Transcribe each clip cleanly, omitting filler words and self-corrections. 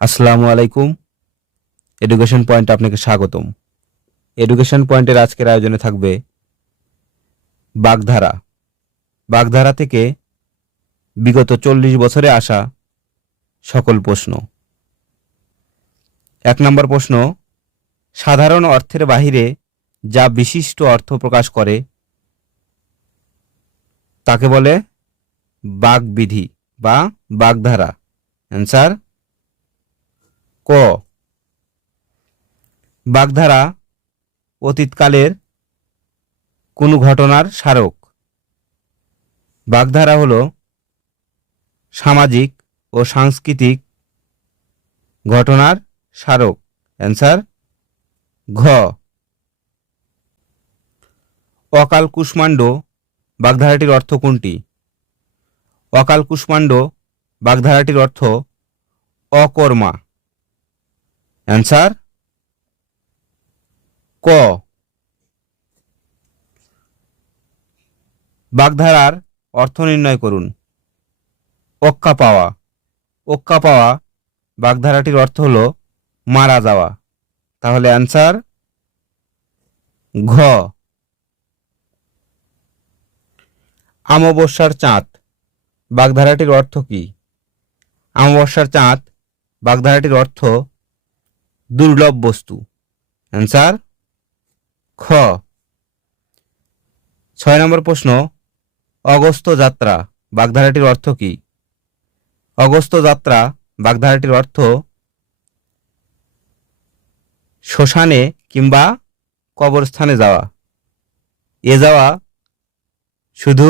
আসসালামু আলাইকুম। Education point আপনাকে স্বাগতম। এডুকেশন পয়েন্টের আজকের আয়োজনে থাকবে বাগধারা। বাগধারা থেকে বিগত 40 বছরে আসা সকল প্রশ্ন। 1 নম্বর প্রশ্ন, সাধারণ অর্থের বাহিরে যা বিশিষ্ট অর্থ প্রকাশ করে তাকে বলে বাগবিধি বা বাগধারা। অ্যান্সার ক। বাগধারা অতীতকালের কোনো ঘটনার স্মারক। বাগধারা হল সামাজিক ও সাংস্কৃতিক ঘটনার স্মারক। অ্যান্সার ঘ। অকাল কুষ্মাণ্ড বাগধারাটির অর্থ কোনটি? অকাল কুষ্মাণ্ড বাগধারাটির অর্থ অকর্মা। অ্যান্সার ক। বাগধারার অর্থ নির্ণয় করুন। অক্কা পাওয়া। অক্কা পাওয়া বাগধারাটির অর্থ হল মারা যাওয়া। তাহলে অ্যান্সার ঘ। অমাবস্যার চাঁদ বাগধারাটির অর্থ কি? অমাবস্যার চাঁদ বাগধারাটির অর্থ দুর্লভ বস্তু। অ্যান্সার খ। 6 নম্বর প্রশ্ন, অগস্ত্য যাত্রা বাগধারাটির অর্থ কি? অগস্ত্য যাত্রা বাগধারাটির অর্থ শ্মশানে কিংবা কবরস্থানে যাওয়া। এ যাওয়া শুধু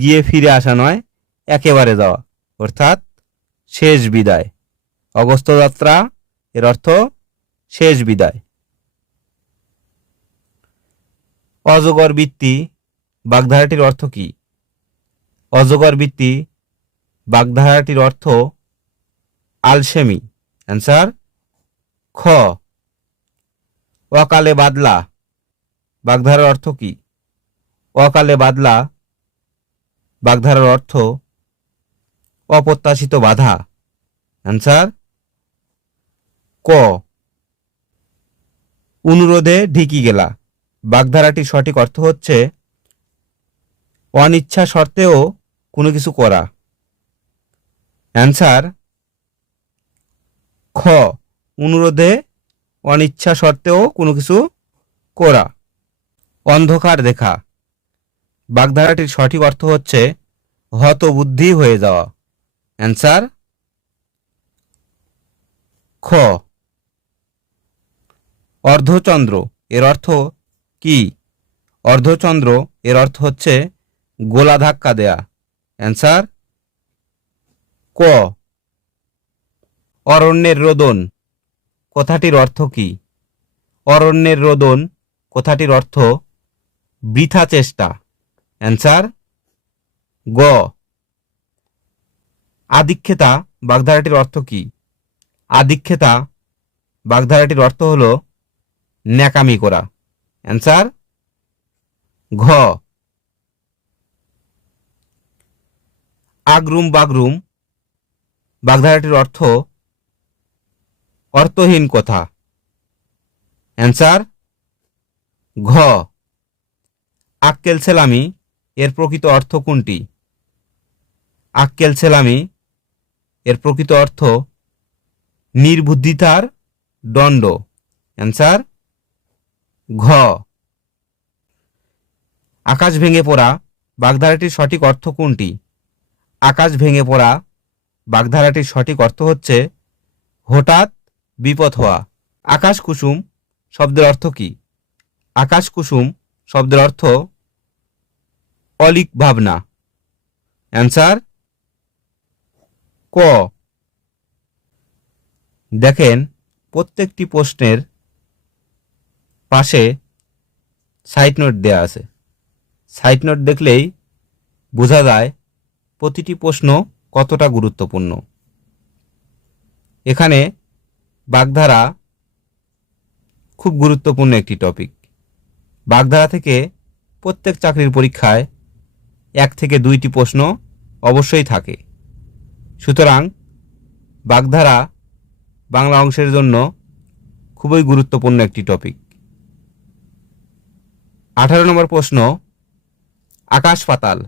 গিয়ে ফিরে আসা নয়, একেবারে যাওয়া, অর্থাৎ শেষ বিদায়। অগস্ত্য যাত্রা এর অর্থ শেষ বিদায়। অজগর বৃত্তি বাগধারাটির অর্থ কি? অজগর বৃত্তি বাগধারাটির অর্থ আলসেমি। অ্যান্সার খ। অকালে বাদলা বাগধারার অর্থ কি? অকালে বাদলা বাগধারার অর্থ অপ্রত্যাশিত বাধা। অ্যান্সার ক। অনুরোধে ঢিকি গেলা বাগধারাটির সঠিক অর্থ হচ্ছে অনিচ্ছা সত্ত্বেও কোনো কিছু করা। অ্যান্সার খ। অনুরোধে অনিচ্ছা সত্ত্বেও কোনো কিছু করা। অন্ধকার দেখা বাগধারাটির সঠিক অর্থ হচ্ছে হতবুদ্ধি হয়ে যাওয়া। অ্যান্সার খ। অর্ধচন্দ্র এর অর্থ কি? অর্ধচন্দ্র এর অর্থ হচ্ছে গোলা ধাক্কা দেয়া। অ্যান্সার ক। অরণ্যের রোদন কথাটির অর্থ কি? অরণ্যের রোদন কথাটির অর্থ বৃথা চেষ্টা। অ্যান্সার গ। আদিক্ষেতা বাগধারাটির অর্থ কি? আদিক্ষেতা বাগধারাটির অর্থ হল ন্যাকামি করা। অ্যান্সার ঘ। আগরুম বাগরুম বাগধারাটির অর্থ অর্থহীন কথা। অ্যান্সার ঘ। আক্কেল সেলামি এর প্রকৃত অর্থ কোনটি? আক্কেল সেলামি এর প্রকৃত অর্থ নির্বুদ্ধিতার দণ্ড। অ্যান্সার ঘ। আকাশ ভেঙে পড়া বাগধারাটির সঠিক অর্থ কোনটি? আকাশ ভেঙে পড়া বাগধারাটির সঠিক অর্থ হচ্ছে হঠাৎ বিপদ হওয়া। আকাশ কুসুম শব্দের অর্থ কি? আকাশ কুসুম শব্দের অর্থ অলিক ভাবনা। অ্যান্সার ক। দেখেন, প্রত্যেকটি প্রশ্নের পাশে সাইড নোট দেয়া আছে। সাইড নোট দেখলেই বোঝা যায় প্রতিটি প্রশ্ন কতটা গুরুত্বপূর্ণ। এখানে বাগধারা খুব গুরুত্বপূর্ণ একটি টপিক। বাগধারা থেকে প্রত্যেক চাকরির পরীক্ষায় 1 থেকে 2টি প্রশ্ন অবশ্যই থাকে। সুতরাং বাগধারা বাংলা অংশের জন্য খুবই গুরুত্বপূর্ণ একটি টপিক। 18 নম্বর প্রশ্ন, আকাশ পাতাল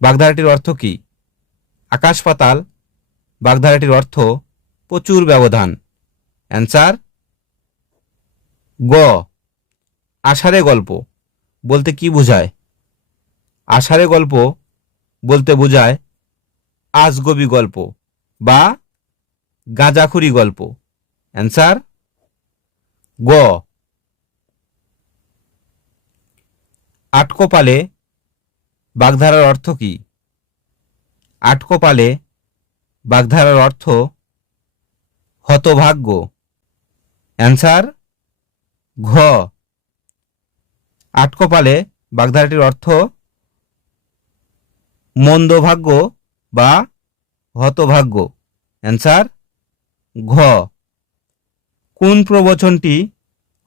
বাগধারাটির অর্থ কি? আকাশ পাতাল বাগধারাটির অর্থ প্রচুর ব্যবধান। অ্যান্সার গ, আষাঢ়ে গল্প বলতে কি বোঝায়? আষাঢ়ে গল্প বলতে বোঝায় আজগবি গল্প বা গাঁজাখুরি গল্প। অ্যান্সার গ। আটকোপালে বাগধারার অর্থ কি? আটকোপালে বাগধারার অর্থ হতভাগ্য। অ্যান্সার ঘ, আটকোপালে বাগধারাটির অর্থ মন্দভাগ্য বা হতভাগ্য। অ্যান্সার ঘ। কোন প্রবচনটি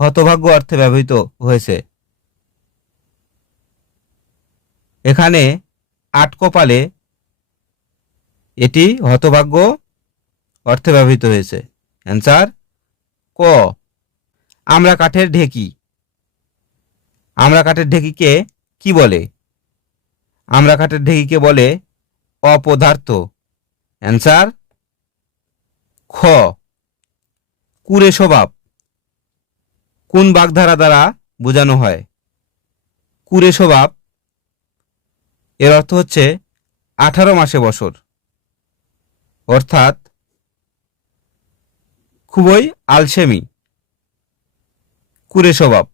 হতভাগ্য অর্থে ব্যবহৃত হয়েছে? এখানে আটকোপালে এটি হতভাগ্য অর্থে ব্যবহৃত হয়েছে। অ্যান্সার ক। আমরা কাঠের ঢেকি, আমরা কাঠের ঢেকিকে কি বলে? আমরা কাঠের ঢেকিকে বলে অপদার্থ। অ্যান্সার খ। কুরে স্বভাব কোন বাগধারা দ্বারা বোঝানো হয়? কুরে স্বভাব এর অর্থ হচ্ছে 18 মাসে বছর, অর্থাৎ খুবই আলসেমি, কুরে স্বভাব।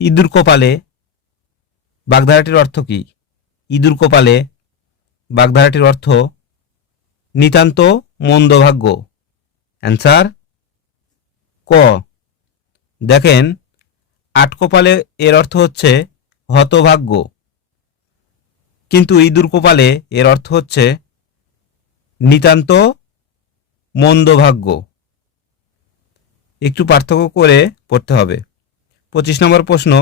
ইঁদুর কপালে বাগধারাটির অর্থ কি? ইঁদুর কপালে বাগধারাটির অর্থ নিতান্ত মন্দভাগ্য। অ্যান্সার ক। দেখেন, আটকোপালে এর অর্থ হচ্ছে হতভাগ্য, কিন্তু ইঁদুর কপালে এর অর্থ হচ্ছে নিতান্ত মন্দভাগ্য। একটু পার্থক্য করে পড়তে হবে। 25 নম্বর প্রশ্ন,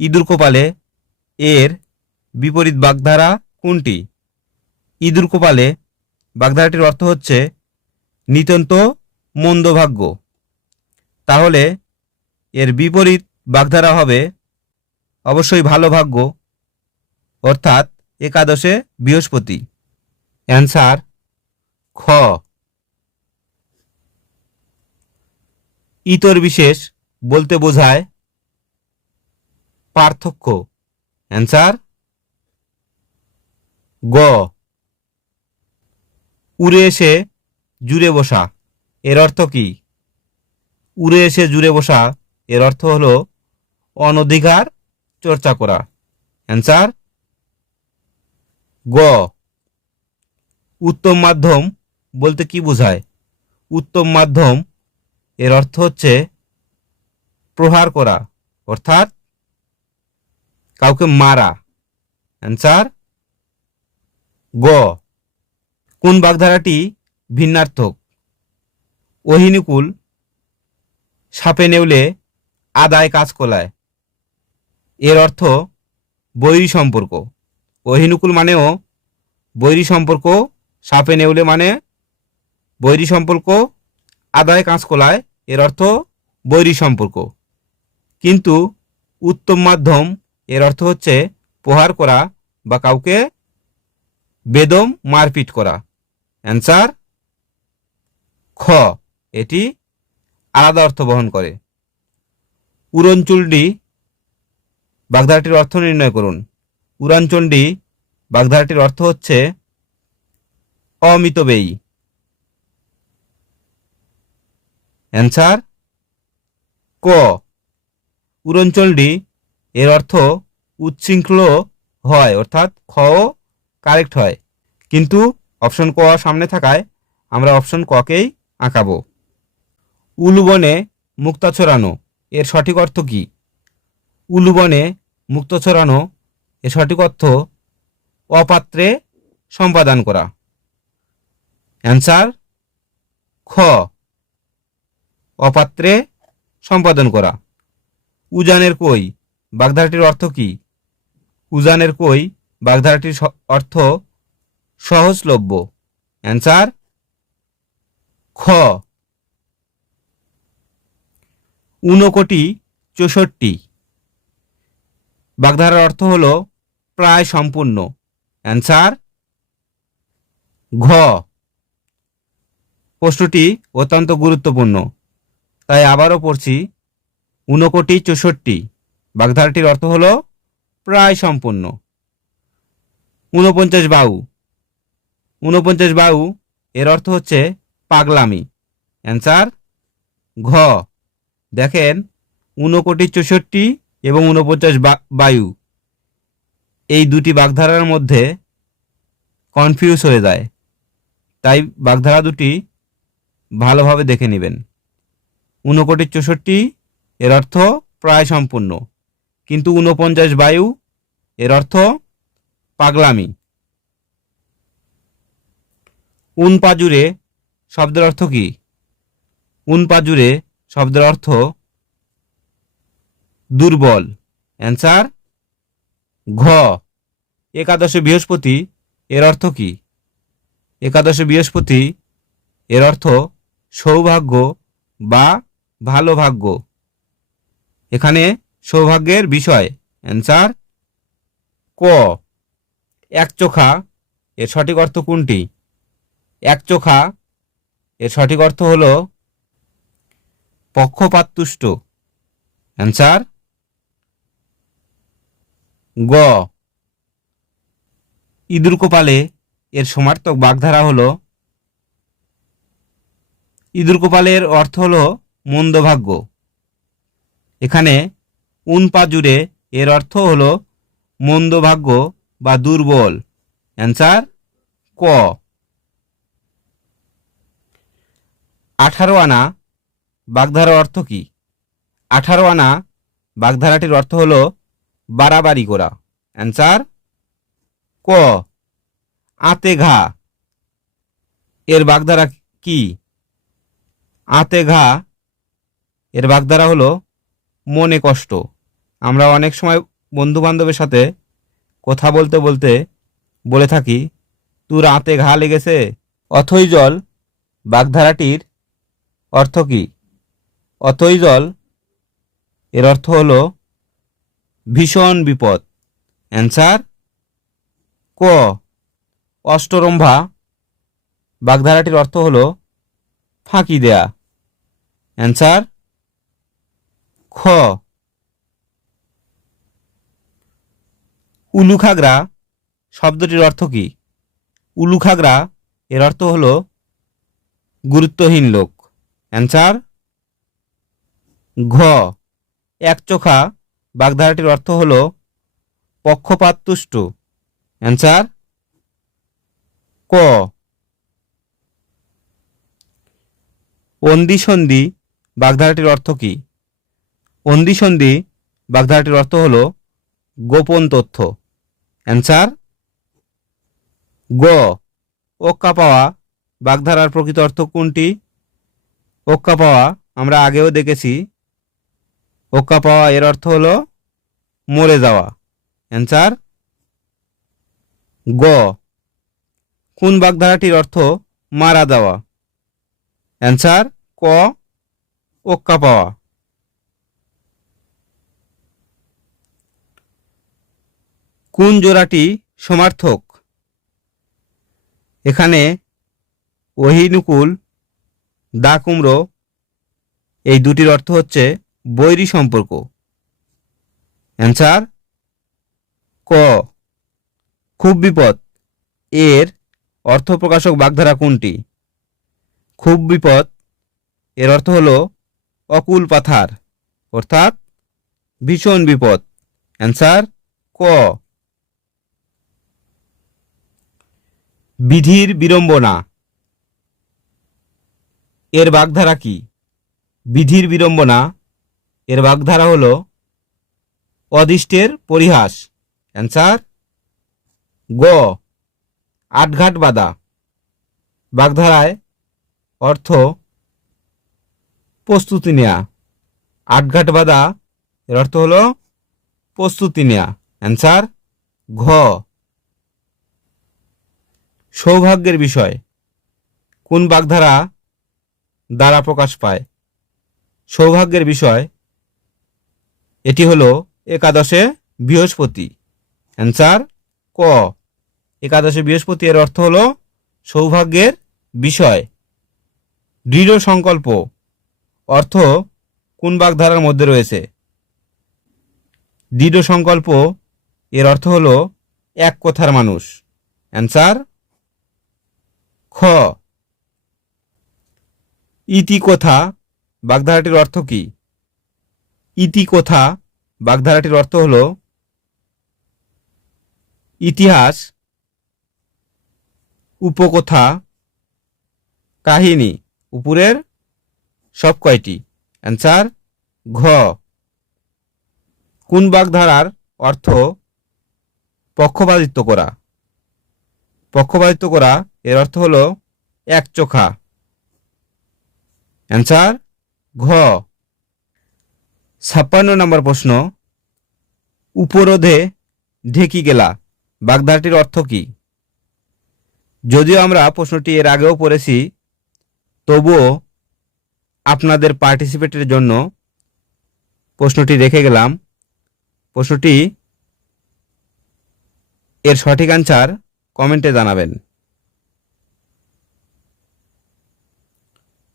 ইঁদুর কপালে এর বিপরীত বাগধারা কোনটি? ইঁদুর কপালে বাগধারাটির অর্থ হচ্ছে নিতান্ত মন্দভাগ্য, তাহলে এর বিপরীত বাগধারা হবে অবশ্যই ভালো ভাগ্য, অর্থাৎ একাদশে বৃহস্পতি। অ্যান্সার খ। ইতর বিশেষ বলতে বোঝায় পার্থক্য। অ্যান্সার গ। উড়ে এসে জুড়ে বসা এর অর্থ কি? উড়ে এসে জুড়ে বসা এর অর্থ হলো অনধিকার চর্চা করা। অ্যান্সার গ। উত্তম মাধ্যম বলতে কি বোঝায়? উত্তম মাধ্যম এর অর্থ হচ্ছে প্রহার করা, অর্থাৎ কাউকে মারা। অ্যান্সার গ। কোন বাগধারাটি ভিন্নার্থক? অহিনুকুল সাপে নেউলে আদায় কাঁচকলায় এর অর্থ বৈরী সম্পর্ক। অহিনুকুল মানেও বৈরী সম্পর্ক, সাপে নেউলে মানে বৈরী সম্পর্ক, আদায় কাঁচকলায় এর অর্থ বৈরী সম্পর্ক। কিন্তু উত্তম মাধ্যম এর অর্থ হচ্ছে প্রহার করা বা কাউকে বেদম মারপিট করা। অ্যান্সার খ, এটি আলাদা অর্থ বহন করে। উড়নচণ্ডী বাগধারাটির অর্থ নির্ণয় করুন। উড়নচণ্ডী বাগধারাটির অর্থ হচ্ছে অমিতব্যয়ী। অ্যান্সার ক। উড়নচণ্ডী এর অর্থ উচ্ছৃঙ্খল হয়, অর্থাৎ খ কারেক্ট হয়, কিন্তু অপশন ক সামনে থাকায় আমরা অপশন ককেই আঁকাবো। উলুবনে মুক্তা ছড়ানো এর সঠিক অর্থ কি? উলুবনে মুক্তা ছড়ানো এর সঠিক অর্থ অপাত্রে সম্পাদন করা। অ্যান্সার খ, অপাত্রে সম্পাদন করা। উজানের কই বাগধারাটির অর্থ কি? উজানের কই বাগধারাটির অর্থ সহজলভ্য। অ্যান্সার খ 69 বাগধারার অর্থ হলো প্রায় সম্পূর্ণ। অ্যান্সার ঘ। প্রশ্নটি অত্যন্ত গুরুত্বপূর্ণ, তাই আবারও পড়ছি। 69 বাগধারাটির অর্থ হলো প্রায় সম্পূর্ণ। 49 বাউ 49 বাউ এর অর্থ হচ্ছে পাগলামি। অ্যান্সার ঘ। দেখেন 69 এবং 49 বায়ু এই দুটি বাগধারার মধ্যে কনফিউজ হয়ে যায়, তাই বাগধারা দুটি ভালোভাবে দেখে নেবেন। 69 এর অর্থ প্রায় সম্পূর্ণ, কিন্তু 49 বায়ু এর অর্থ পাগলামি। উনপাজুরে শব্দের অর্থ কি? উনপাজুরে শব্দের অর্থ দুর্বল। অ্যান্সার ঘ। একাদশে বৃহস্পতি এর অর্থ কি? একাদশে বৃহস্পতি এর অর্থ সৌভাগ্য বা ভালো ভাগ্য। এখানে সৌভাগ্যের বিষয়। অ্যান্সার ক। একচোখা এর সঠিক অর্থ কোনটি? একচোখা এর সঠিক অর্থ হল পক্ষপাততুষ্ট। অ্যান্সার গ। ইঁদুর কপালে এর সমার্থক বাগধারা হলো, ইঁদুর কপালের অর্থ হলো মন্দভাগ্য। এখানে উনপাজুরে এর অর্থ হলো মন্দভাগ্য বা দুর্বল। অ্যান্সার ক। 18 আনা বাগধারার অর্থ কি? 18 আনা বাগধারাটির অর্থ হলো বাড়াবাড়ি করা। অ্যান্সার ক। আতে ঘা এর বাগধারা কি? আতে ঘা এর বাগধারা হলো মনে কষ্ট। আমরা অনেক সময় বন্ধু বান্ধবের সাথে কথা বলতে বলতে বলে থাকি, তোর আতে ঘা লেগেছে। অথই জল বাগধারাটির অর্থ কি? অথই জল এর অর্থ হলো ভীষণ বিপদ। অ্যান্সার ক। অষ্টরম্ভা বাগধারাটির অর্থ হলো ফাঁকি দেয়া। অ্যান্সার খ। উলুখাগড়া শব্দটির অর্থ কি? উলুখাগড়া এর অর্থ হলো গুরুত্বহীন লোক। অ্যান্সার ঘ। একচোখা বাগধারাটির অর্থ হলো পক্ষপাততুষ্ট। অ্যান্সার ক। অন্দিসন্ধি বাগধারাটির অর্থ কি? অন্দিসন্ধি বাগধারাটির অর্থ হলো গোপন তথ্য। অ্যান্সার গ। ওক্কা পাওয়া বাগধারার প্রকৃত অর্থ কোনটি? ওক্কা পাওয়া আমরা আগেও দেখেছি। ওক্কা পাওয়া এর অর্থ হলো মরে যাওয়া। অ্যান্সার গ। কোন বাগধারাটির অর্থ মারা যাওয়া? অ্যান্সার ক। ওক্কা পাওয়া। কোন জোড়াটি সমার্থক? এখানে ওহিনুকুল দা কুমড়ো এই দুটির অর্থ হচ্ছে বৈরী সম্পর্ক। অ্যান্সার ক। খুব বিপদ এর অর্থ প্রকাশক বাগধারা কোনটি? খুব বিপদ এর অর্থ হলো অকুল পাথার, অর্থাৎ ভীষণ বিপদ। অ্যান্সার ক। বিধির বিড়ম্বনা এর বাগধারা কি? বিধির বিড়ম্বনা এর বাগধারা হলো অদিষ্টের পরিহাস। অ্যান্সার গ। আটঘাট বাঁধা বাগধারায় অর্থ প্রস্তুতি নেয়া। আটঘাট বাঁধা এর অর্থ হলো প্রস্তুতি নেয়া। অ্যান্সার ঘ। সৌভাগ্যের বিষয় কোন বাগধারা দ্বারা প্রকাশ পায়। সৌভাগ্যের বিষয়, এটি হলো একাদশে বৃহস্পতি। অ্যান্সার ক, একাদশে বৃহস্পতি এর অর্থ হলো সৌভাগ্যের বিষয়। দৃঢ় সংকল্প অর্থ কোন বাগধারার মধ্যে রয়েছে? দৃঢ় সংকল্প এর অর্থ হলো এক কথার মানুষ। অ্যান্সার খ। ইতিকথা বাগধারাটির অর্থ কি? ইতিকথা বাগধারাটির অর্থ হলো ইতিহাস, উপকথা, কাহিনী, উপরের সব কয়টি? অ্যান্সার ঘ। কোন বাগধারার অর্থ পক্ষপাতিত্ব করা? পক্ষপাতিত্ব করা এর অর্থ হলো একচোখা। অ্যান্সার ঘ। 56 নম্বর প্রশ্ন, উপরোধে ঢেকি গেলা বাগধারাটির অর্থ কি? যদিও আমরা প্রশ্নটি এর আগেও পড়েছি, তবুও আপনাদের পার্টিসিপেটের জন্য প্রশ্নটি রেখে গেলাম। প্রশ্নটি এর সঠিক অ্যান্সার কমেন্টে জানাবেন।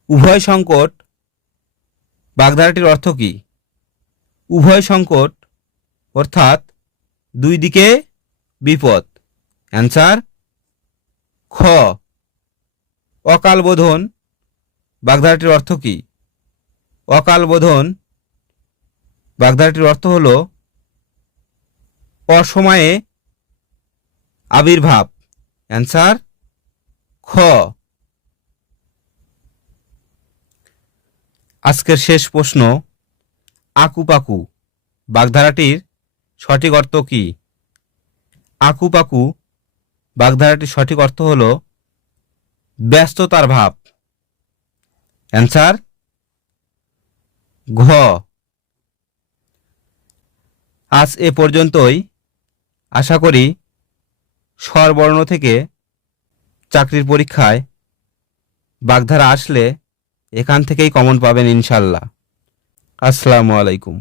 উভয় সংকট বাগধারাটির অর্থ কি? উভয় সংকট অর্থাৎ দুই দিকে বিপদ। অ্যান্সার খ। অকাল বোধন বাগধারাটির অর্থ কি? অকাল বোধন বাগধারাটির অর্থ হল অসময়ে আবির্ভাব। অ্যান্সার খ। আজকের শেষ প্রশ্ন, আকুপাকু বাগধারাটির সঠিক অর্থ কি? আকুপাকু বাগধারাটির সঠিক অর্থ হল ব্যস্ততার ভাব। অ্যান্সার ঘ। আজ এ পর্যন্তই। আশা করি স্বরবর্ণ থেকে চাকরির পরীক্ষায় বাগধারা আসলে এখান থেকেই কমন পাবেন ইনশাল্লাহ। আসসালামু আলাইকুম।